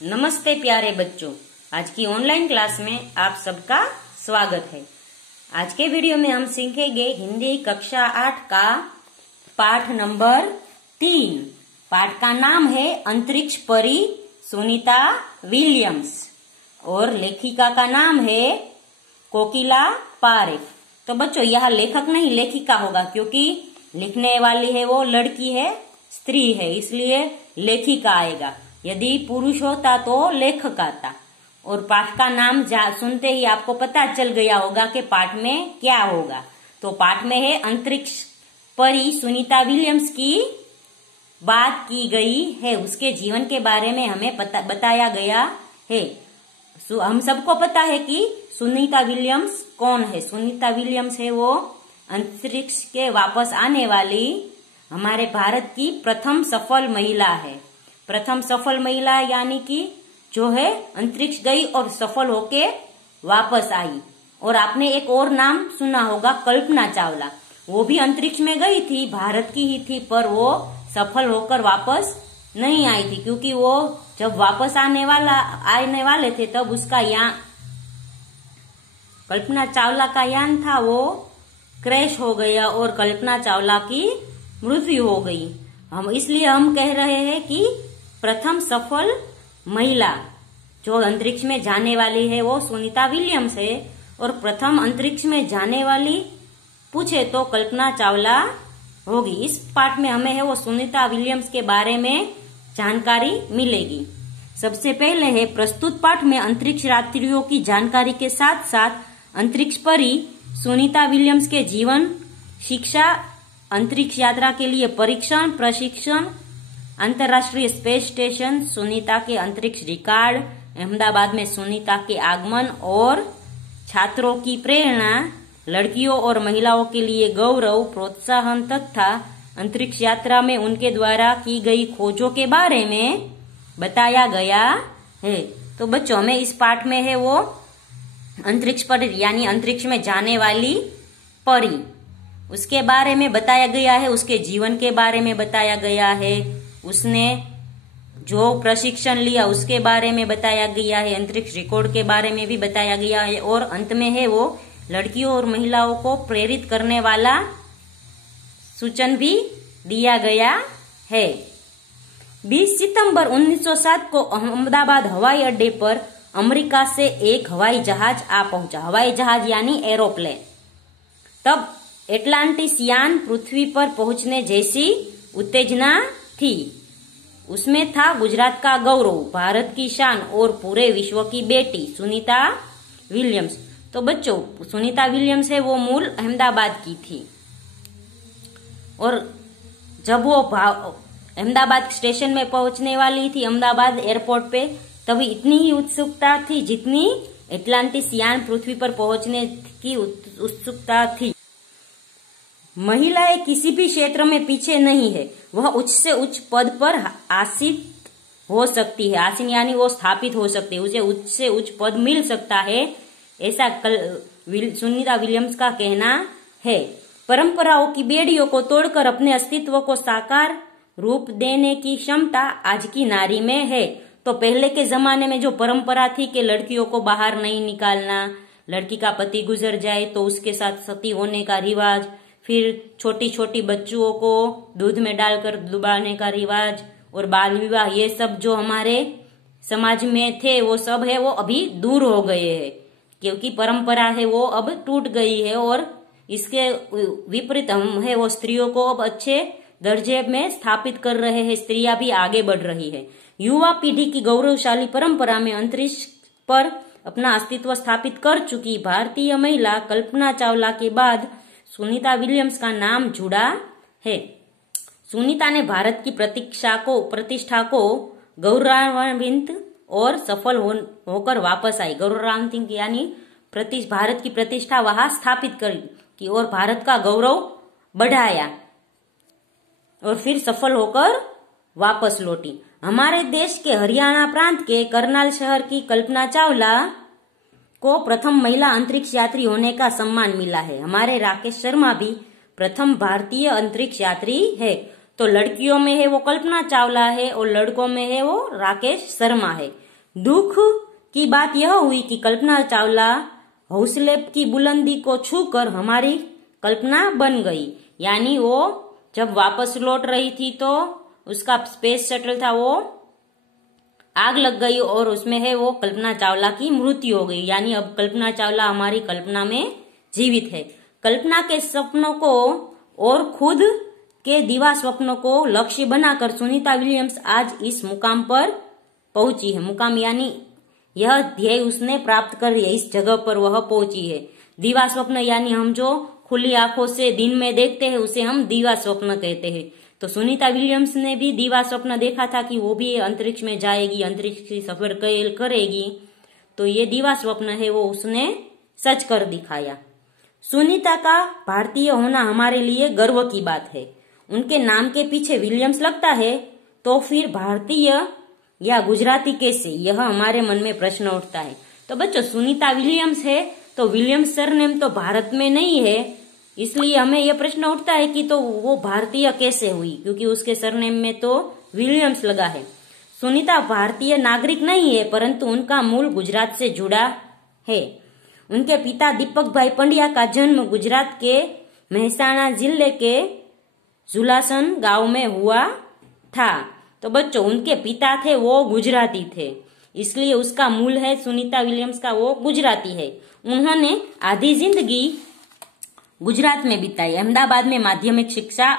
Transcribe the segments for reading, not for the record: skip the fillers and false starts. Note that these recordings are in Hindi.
नमस्ते प्यारे बच्चों, आज की ऑनलाइन क्लास में आप सबका स्वागत है। आज के वीडियो में हम सीखेंगे हिंदी कक्षा 8 का पाठ नंबर 3। पाठ का नाम है अंतरिक्ष परी सुनीता विलियम्स और लेखिका का नाम है कोकिला पारेख। तो बच्चों यहाँ लेखक नहीं लेखिका होगा, क्योंकि लिखने वाली है वो लड़की है, स्त्री है, इसलिए लेखिका आएगा। यदि पुरुष होता तो लेखक आता। और पाठ का नाम सुनते ही आपको पता चल गया होगा कि पाठ में क्या होगा। तो पाठ में है अंतरिक्ष परी सुनीता विलियम्स की बात की गई है, उसके जीवन के बारे में हमें बताया गया है। हम सबको पता है कि सुनीता विलियम्स कौन है। सुनीता विलियम्स है वो अंतरिक्ष के वापस आने वाली हमारे भारत की प्रथम सफल महिला है। प्रथम सफल महिला यानी कि जो है अंतरिक्ष गई और सफल होके वापस आई। और आपने एक और नाम सुना होगा, कल्पना चावला। वो भी अंतरिक्ष में गई थी, भारत की ही थी, पर वो सफल होकर वापस नहीं आई थी, क्योंकि वो जब वापस आने वाले थे तब उसका यान, कल्पना चावला का यान था, वो क्रैश हो गया और कल्पना चावला की मृत्यु हो गई। इसलिए हम कह रहे हैं कि प्रथम सफल महिला जो अंतरिक्ष में जाने वाली है वो सुनीता विलियम्स है, और प्रथम अंतरिक्ष में जाने वाली पूछे तो कल्पना चावला होगी। इस पाठ में हमें है वो सुनीता विलियम्स के बारे में जानकारी मिलेगी। सबसे पहले है प्रस्तुत पाठ में अंतरिक्ष यात्रियों की जानकारी के साथ साथ अंतरिक्ष परी सुनीता विलियम्स के जीवन, शिक्षा, अंतरिक्ष यात्रा के लिए परीक्षण, प्रशिक्षण, अंतर्राष्ट्रीय स्पेस स्टेशन, सुनीता के अंतरिक्ष रिकॉर्ड, अहमदाबाद में सुनीता के आगमन और छात्रों की प्रेरणा, लड़कियों और महिलाओं के लिए गौरव, प्रोत्साहन तथा अंतरिक्ष यात्रा में उनके द्वारा की गई खोजों के बारे में बताया गया है। तो बच्चों हमें इस पाठ में है वो अंतरिक्ष परी यानी अंतरिक्ष में जाने वाली परी, उसके बारे में बताया गया है, उसके जीवन के बारे में बताया गया है, उसने जो प्रशिक्षण लिया उसके बारे में बताया गया है, अंतरिक्ष रिकॉर्ड के बारे में भी बताया गया है, और अंत में है वो लड़कियों और महिलाओं को प्रेरित करने वाला सूचन भी दिया गया है। 20 सितंबर 1907 को अहमदाबाद हवाई अड्डे पर अमेरिका से एक हवाई जहाज आ पहुंचा। हवाई जहाज यानी एरोप्लेन। तब एटलांटिस यान पृथ्वी पर पहुंचने जैसी उत्तेजना थी। उसमें था गुजरात का गौरव, भारत की शान और पूरे विश्व की बेटी सुनीता विलियम्स। तो बच्चों सुनीता विलियम्स है वो मूल अहमदाबाद की थी, और जब वो अहमदाबाद स्टेशन में पहुंचने वाली थी, अहमदाबाद एयरपोर्ट पे, तभी इतनी ही उत्सुकता थी जितनी एटलांटिस यान पृथ्वी पर पहुंचने की उत्सुकता थी। महिलाएं किसी भी क्षेत्र में पीछे नहीं है, वह उच्च से उच्च पद पर आसीन हो सकती है। आसीन यानी वो स्थापित हो सकती है, उसे उच्च से उच्च पद मिल सकता है, ऐसा सुनीता विलियम्स का कहना है। परंपराओं की बेड़ियों को तोड़कर अपने अस्तित्व को साकार रूप देने की क्षमता आज की नारी में है। तो पहले के जमाने में जो परंपरा थी कि लड़कियों को बाहर नहीं निकालना, लड़की का पति गुजर जाए तो उसके साथ सती होने का रिवाज, फिर छोटी छोटी बच्चों को दूध में डालकर डुबाने का रिवाज और बाल विवाह, ये सब जो हमारे समाज में थे वो सब है वो अभी दूर हो गए हैं, क्योंकि परंपरा है वो अब टूट गई है। और इसके विपरीत हम है वो स्त्रियों को अब अच्छे दर्जे में स्थापित कर रहे हैं, स्त्रियां भी आगे बढ़ रही है। युवा पीढ़ी की गौरवशाली परंपरा में अंतरिक्ष पर अपना अस्तित्व स्थापित कर चुकी भारतीय महिला कल्पना चावला के बाद सुनीता विलियम्स का नाम जुड़ा है। सुनीता ने भारत की प्रतिष्ठा को गौरवान्वित और सफल होकर वापस आई। गौरवान्वित यानी भारत की प्रतिष्ठा वहां स्थापित की और भारत का गौरव बढ़ाया, और फिर सफल होकर वापस लौटी। हमारे देश के हरियाणा प्रांत के करनाल शहर की कल्पना चावला को प्रथम महिला अंतरिक्ष यात्री होने का सम्मान मिला है। हमारे राकेश शर्मा भी प्रथम भारतीय अंतरिक्ष यात्री है। तो लड़कियों में है वो कल्पना चावला है और लड़कों में है वो राकेश शर्मा है। दुख की बात यह हुई कि कल्पना चावला हौसले की बुलंदी को छूकर हमारी कल्पना बन गई। यानी वो जब वापस लौट रही थी तो उसका स्पेस शटल था वो आग लग गई और उसमें है वो कल्पना चावला की मृत्यु हो गई। यानी अब कल्पना चावला हमारी कल्पना में जीवित है। कल्पना के सपनों को और खुद के दीवा स्वप्नों को लक्ष्य बनाकर सुनीता विलियम्स आज इस मुकाम पर पहुंची है। मुकाम यानी यह ध्येय उसने प्राप्त कर लिया, इस जगह पर वह पहुंची है। दीवा स्वप्न यानी हम जो खुली आंखों से दिन में देखते हैं उसे हम दीवा स्वप्न कहते हैं। तो सुनीता विलियम्स ने भी दीवा स्वप्न देखा था कि वो भी अंतरिक्ष में जाएगी, अंतरिक्ष की सफर करेगी। तो ये दीवा स्वप्न है वो उसने सच कर दिखाया। सुनीता का भारतीय होना हमारे लिए गर्व की बात है। उनके नाम के पीछे विलियम्स लगता है तो फिर भारतीय या गुजराती कैसे, यह हमारे मन में प्रश्न उठता है। तो बच्चों सुनीता विलियम्स है तो विलियम्स सरनेम तो भारत में नहीं है, इसलिए हमें यह प्रश्न उठता है कि तो वो भारतीय कैसे हुई, क्योंकि उसके सरनेम में तो विलियम्स लगा है। सुनीता भारतीय नागरिक नहीं है परंतु उनका मूल गुजरात से जुड़ा है। उनके पिता दीपक भाई पंड्या का जन्म गुजरात के मेहसाणा जिले के जुलासन गांव में हुआ था। तो बच्चों उनके पिता थे वो गुजराती थे, इसलिए उसका मूल है सुनीता विलियम्स का वो गुजराती है। उन्होंने आधी जिंदगी गुजरात में बिताई। अहमदाबाद में माध्यमिक शिक्षा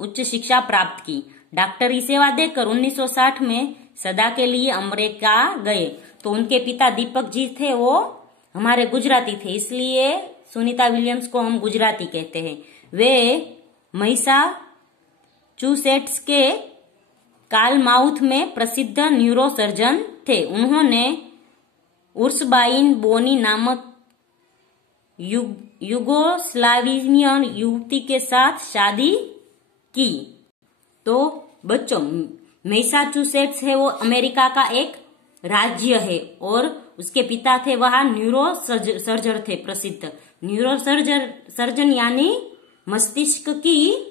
उच्च शिक्षा प्राप्त की। डॉक्टरी सेवा देकर 1960 में सदा के लिए अमेरिका गए। तो उनके पिता दीपक जी थे वो हमारे गुजराती थे, इसलिए सुनीता विलियम्स को हम गुजराती कहते हैं। वे मैसाचुसेट्स के कालमाउथ में प्रसिद्ध न्यूरोसर्जन थे। उन्होंने उर्सबाइन बोनी नामक युगोस्लावियन युवती के साथ शादी की। तो बच्चों मैसाचुसेट्स है वो अमेरिका का एक राज्य है और उसके पिता थे वहां न्यूरोसर्जन थे, प्रसिद्ध न्यूरोसर्जन यानी मस्तिष्क की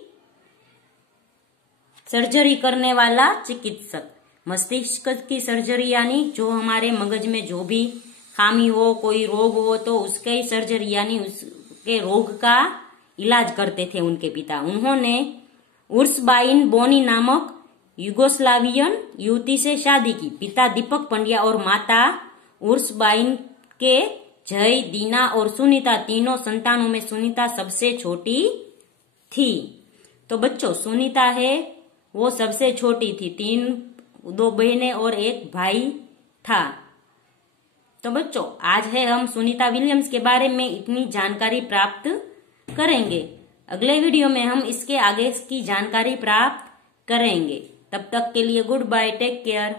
सर्जरी करने वाला चिकित्सक। मस्तिष्क की सर्जरी यानी जो हमारे मगज में जो भी खामी हो, कोई रोग हो तो उसके सर्जरी यानी उसके रोग का इलाज करते थे उनके पिता। उन्होंने उर्सबाइन बोनी नामक युगोस्लावियन युवती से शादी की। पिता दीपक पंड्या और माता उर्सबाइन के जय, दीना और सुनीता तीनों संतानों में सुनीता सबसे छोटी थी। तो बच्चों सुनीता है वो सबसे छोटी थी, 2 बहनें और 1 भाई था। तो बच्चों आज है हम सुनीता विलियम्स के बारे में इतनी जानकारी प्राप्त करेंगे। अगले वीडियो में हम इसके आगे की जानकारी प्राप्त करेंगे। तब तक के लिए गुड बाय, टेक केयर।